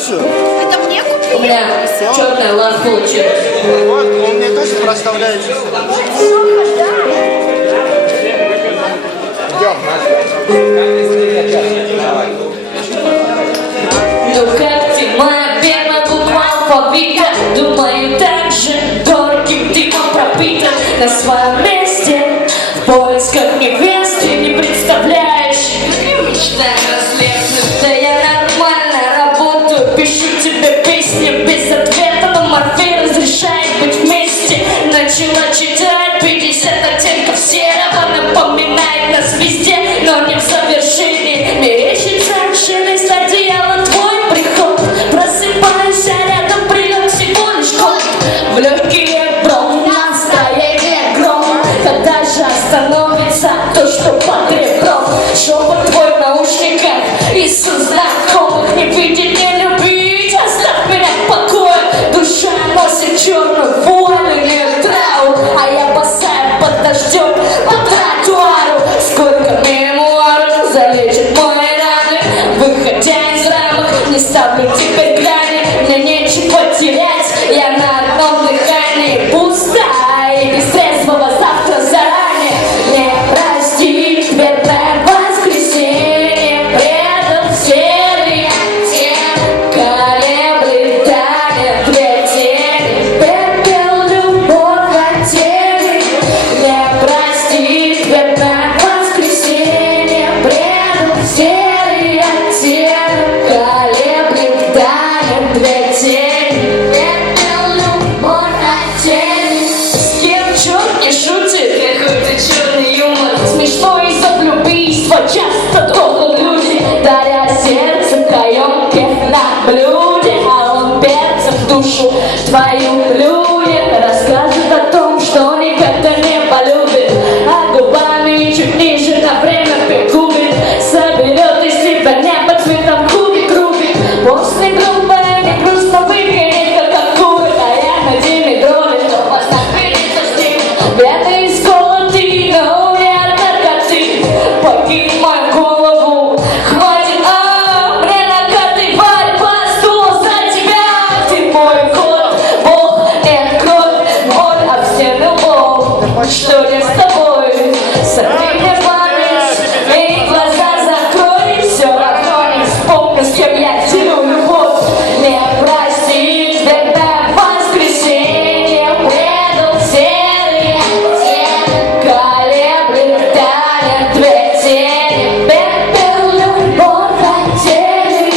Слушаю. Это мне купили? У меня черная лав получилась. Вот, он мне тоже проставляет. Идем. Ну как ты, моя первая буква алфавита? Думаю, так же дорогим дымом пропита. На своем месте, в поисках невесты, не представляешь. Мечтаю разлепнуть, да я нормально работаю. Пишу тебе песни без ответа, но Морфей разрешает быть вместе. Начала читать 50 оттенков серого, напоминает нас везде, но не в завершении. Мерещится шелест одеяла, твой приход. Просыпаюсь, а рядом прилет всего лишь кот. В легкие бром, настроение гром. Когда же остановится то, что под ребром? Шепот твой в наушниках, Иисус знакомых. Не видеть, не любить, оставь меня в покое. Душа носит черную боль и траур, а я босая под дождем по тротуару. Сколько мемуаров залечит мои раны, выходя из рамок, не ставлю теперь грани. Мне нечего терять, я на одном дыхании пустая и без трезвого завтра заранее. Не прости, верное воскресенье, предал серый оттенок, колеблет тайны две тени, пепел, любовь, хотели. Не прости, верное воскресенье, предал серый оттенок, колеблет тайны две тени, пепел, любовь, хотели. С кем черт не шутит, какой-то черный юмор. Смешно из-за убийства часто трогают люди, даря сердце каемки на блюде, а он перцем в душу твою плюнет. Расскажет о том, что никогда не полюбит, а губами чуть ниже на время пригубит. Соберет из себя небо цветом кубик рубик. После грубая не грустно выглядит, как акулы, а я на диме дролит, но познакомиться с ним. Бедный сколотый, но не от наркоты. Покинь мою голову, хватит, мне накаты борьба, стул за тебя. Ты мой кот, Бог, нет кровь, боль, а все любовь. Что я с тобой? Сорви мне память и глаза закрой. Все равно не вспомню, с кем я делю любовь. Не прости, верное воскресенье, предал серый оттенок, колеблет тайны две тени, пепел, любовь, хотели.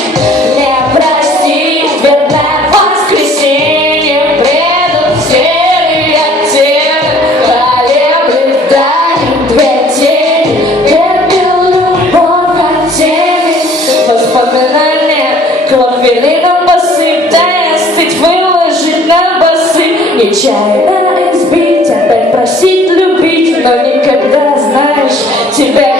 Не прости, верное воскресенье, предал серый оттенок, колеблет тайны две тени, пепел, любовь, хотели. Воспоминания клофелином посыпая, стыть выложить на басы. Нечаянно избить, опять просить любить, но никогда, знаешь, тебя